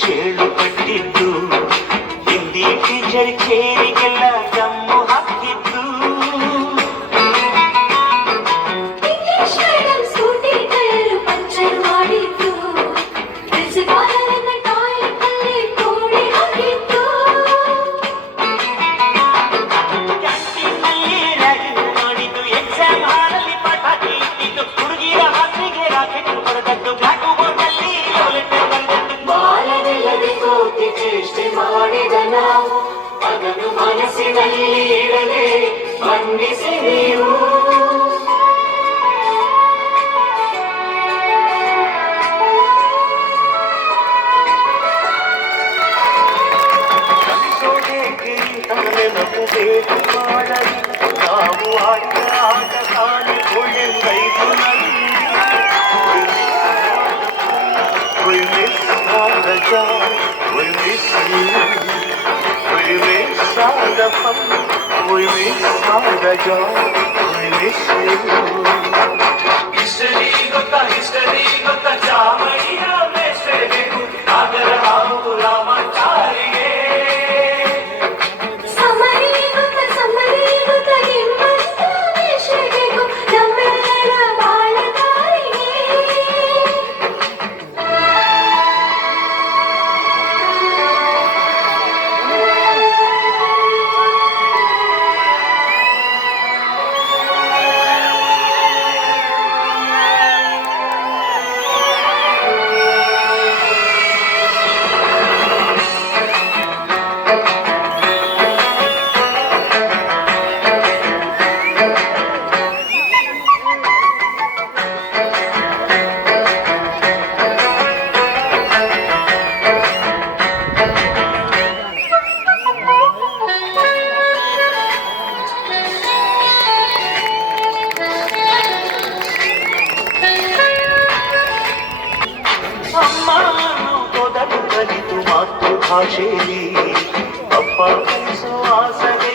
ಚೇಳು ಕಟ್ಟಿದ್ದು ಹಿಂದಿ ಟೀಚರ್ ಚೇರಿಗೆಲ್ಲ ದಮ್ಮು ಹಾಕಿದ್ದು ಕ್ಯಾಂಟೀನ್ನಲ್ಲಿ ರ್ಯಾಗಿಂಗ್ ಮಾಡಿದ್ದು ಎಕ್ಸಾಮ್ ಹಾಲಲ್ಲಿ ಪಟಾಕಿ ಇಟ್ಟಿದ್ದು ಹುಡುಗಿರ ಹಾಸಿಗೆ ರಾಕೆಟ್ ಹೊರದದ್ದು ಬ್ಲಾಕ್ ಬೋರ್ಡಲ್ಲಿ ಚೇಷ್ಟೆ ಮಾಡಿದ ನಾವು ಅದನ್ನು ಮನಸ್ಸಿನಲ್ಲಿ ಇಡದೆ ಮನ್ನಿಸಿ ನೀವು ನೆನಪು ಬೇಕು ಮಾಡಲಿ ನಾವು ಆಡಿದ ಆಟ ತಾನೆ ಒಳ್ಳೆಂದೈತು We miss all the joy, we miss you. We miss all the fun, we miss all the joy, we miss you. History gotta Chamayya ಮೇಷಬೇಕು ನಾಗರ ಹಾವು ರಾಮಚಾರಿಗೆ ಮಾತೃಭಾಷೆಯಲ್ಲಿ ಅಪ್ಪ ಕಲಿಸುವ ಆಸೆ